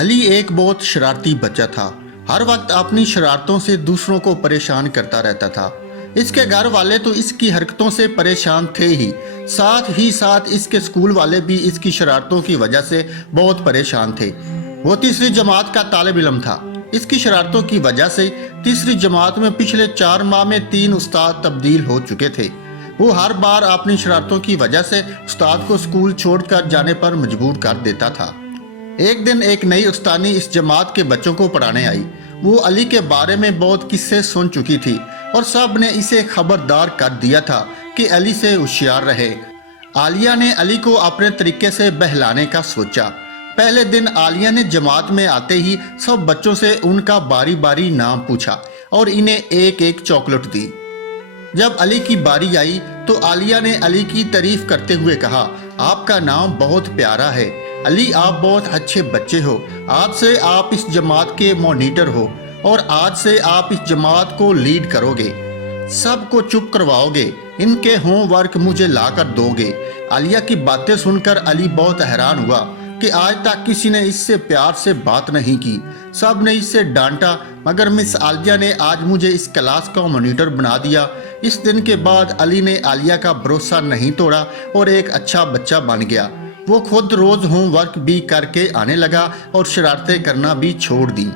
अली एक बहुत शरारती बच्चा था। हर वक्त अपनी शरारतों से दूसरों को परेशान करता रहता था। इसके घर वाले तो इसकी हरकतों से परेशान थे ही साथ इसके स्कूल वाले भी इसकी शरारतों की वजह से बहुत परेशान थे। वो तीसरी जमात का तालिब इल्म था। इसकी शरारतों की वजह से तीसरी जमात में पिछले 4 माह में 3 उस्ताद तब्दील हो चुके थे। वो हर बार अपनी शरारतों की वजह से उस्ताद को स्कूल छोड़कर जाने पर मजबूर कर देता था। एक दिन एक नई उस्तानी इस जमात के बच्चों को पढ़ाने आई। वो अली के बारे में बहुत किस्से सुन चुकी थी और सब ने इसे खबरदार कर दिया था कि अली से होशियार रहे। आलिया ने अली को अपने तरीके से बहलाने का सोचा। पहले दिन आलिया ने जमात में आते ही सब बच्चों से उनका बारी बारी नाम पूछा और इन्हें एक एक चॉकलेट दी। जब अली की बारी आई तो आलिया ने अली की तारीफ करते हुए कहा, आपका नाम बहुत प्यारा है अली, आप बहुत अच्छे बच्चे हो। आज से आप इस जमात के मॉनिटर हो और आज से आप इस जमात को लीड करोगे। सबको चुप करवाओगे, इनके होमवर्क मुझे लाकर दोगे। आलिया की बातें सुनकर अली बहुत हैरान हुआ कि आज तक किसी ने इससे प्यार से बात नहीं की। सब ने इससे डांटा, मगर मिस आलिया ने आज मुझे इस क्लास का मॉनिटर बना दिया। इस दिन के बाद अली ने आलिया का भरोसा नहीं तोड़ा और एक अच्छा बच्चा बन गया। वो खुद रोज होमवर्क भी करके आने लगा और शरारतें करना भी छोड़ दी।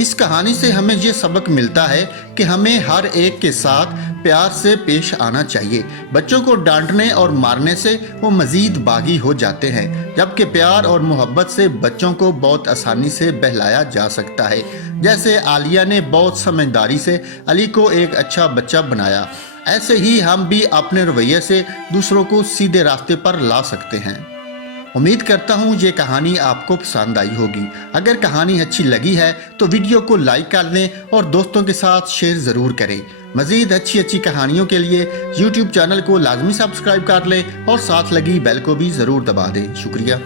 इस कहानी से हमें ये सबक मिलता है कि हमें हर एक के साथ प्यार से पेश आना चाहिए। बच्चों को डांटने और मारने से वो मजीद बागी हो जाते हैं, जबकि प्यार और मोहब्बत से बच्चों को बहुत आसानी से बहलाया जा सकता है। जैसे आलिया ने बहुत समझदारी से अली को एक अच्छा बच्चा बनाया, ऐसे ही हम भी अपने रवैये से दूसरों को सीधे रास्ते पर ला सकते हैं। उम्मीद करता हूँ ये कहानी आपको पसंद आई होगी। अगर कहानी अच्छी लगी है तो वीडियो को लाइक कर लें और दोस्तों के साथ शेयर ज़रूर करें। मज़ीद अच्छी कहानियों के लिए YouTube चैनल को लाजमी सब्सक्राइब कर लें और साथ लगी बेल को भी ज़रूर दबा दें। शुक्रिया।